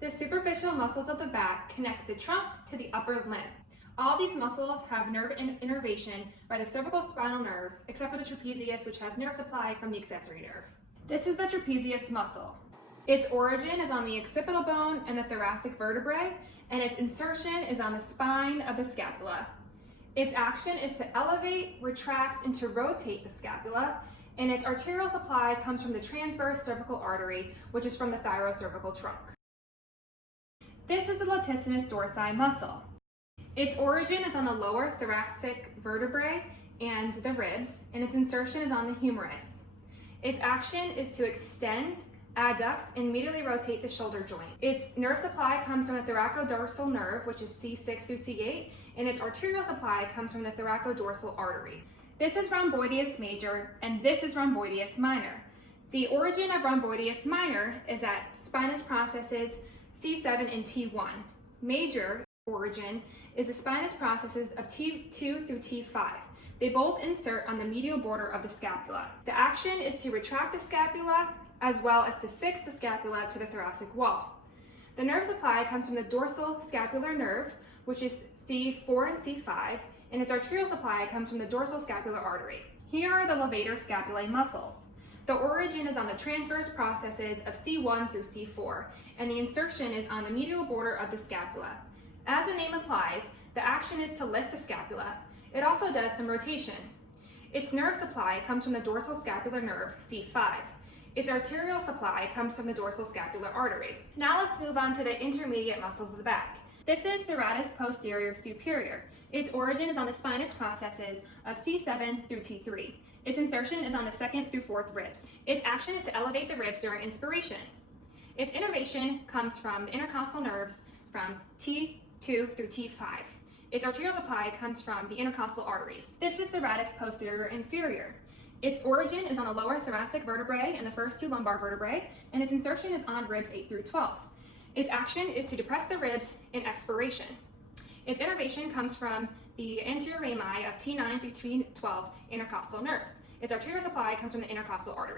The superficial muscles of the back connect the trunk to the upper limb. All these muscles have nerve innervation by the cervical spinal nerves, except for the trapezius, which has nerve supply from the accessory nerve. This is the trapezius muscle. Its origin is on the occipital bone and the thoracic vertebrae, and its insertion is on the spine of the scapula. Its action is to elevate, retract, and to rotate the scapula, and its arterial supply comes from the transverse cervical artery, which is from the thyrocervical trunk. This is the latissimus dorsi muscle. Its origin is on the lower thoracic vertebrae and the ribs, and its insertion is on the humerus. Its action is to extend, adduct, and medially rotate the shoulder joint. Its nerve supply comes from the thoracodorsal nerve, which is C6 through C8, and its arterial supply comes from the thoracodorsal artery. This is rhomboideus major, and this is rhomboideus minor. The origin of rhomboideus minor is at spinous processes C7 and T1. Major origin is the spinous processes of T2 through T5. They both insert on the medial border of the scapula. The action is to retract the scapula as well as to fix the scapula to the thoracic wall. The nerve supply comes from the dorsal scapular nerve, which is C4 and C5, and its arterial supply comes from the dorsal scapular artery. Here are the levator scapulae muscles. The origin is on the transverse processes of C1 through C4, and the insertion is on the medial border of the scapula. As the name implies, the action is to lift the scapula. It also does some rotation. Its nerve supply comes from the dorsal scapular nerve, C5. Its arterial supply comes from the dorsal scapular artery. Now let's move on to the intermediate muscles of the back. This is serratus posterior superior. Its origin is on the spinous processes of C7 through T3. Its insertion is on the 2nd through 4th ribs. Its action is to elevate the ribs during inspiration. Its innervation comes from the intercostal nerves from T2 through T5. Its arterial supply comes from the intercostal arteries. This is serratus posterior inferior. Its origin is on the lower thoracic vertebrae and the first 2 lumbar vertebrae, and its insertion is on ribs 8 through 12. Its action is to depress the ribs in expiration. Its innervation comes from the anterior rami of T9 through T12 intercostal nerves. Its arterial supply comes from the intercostal artery.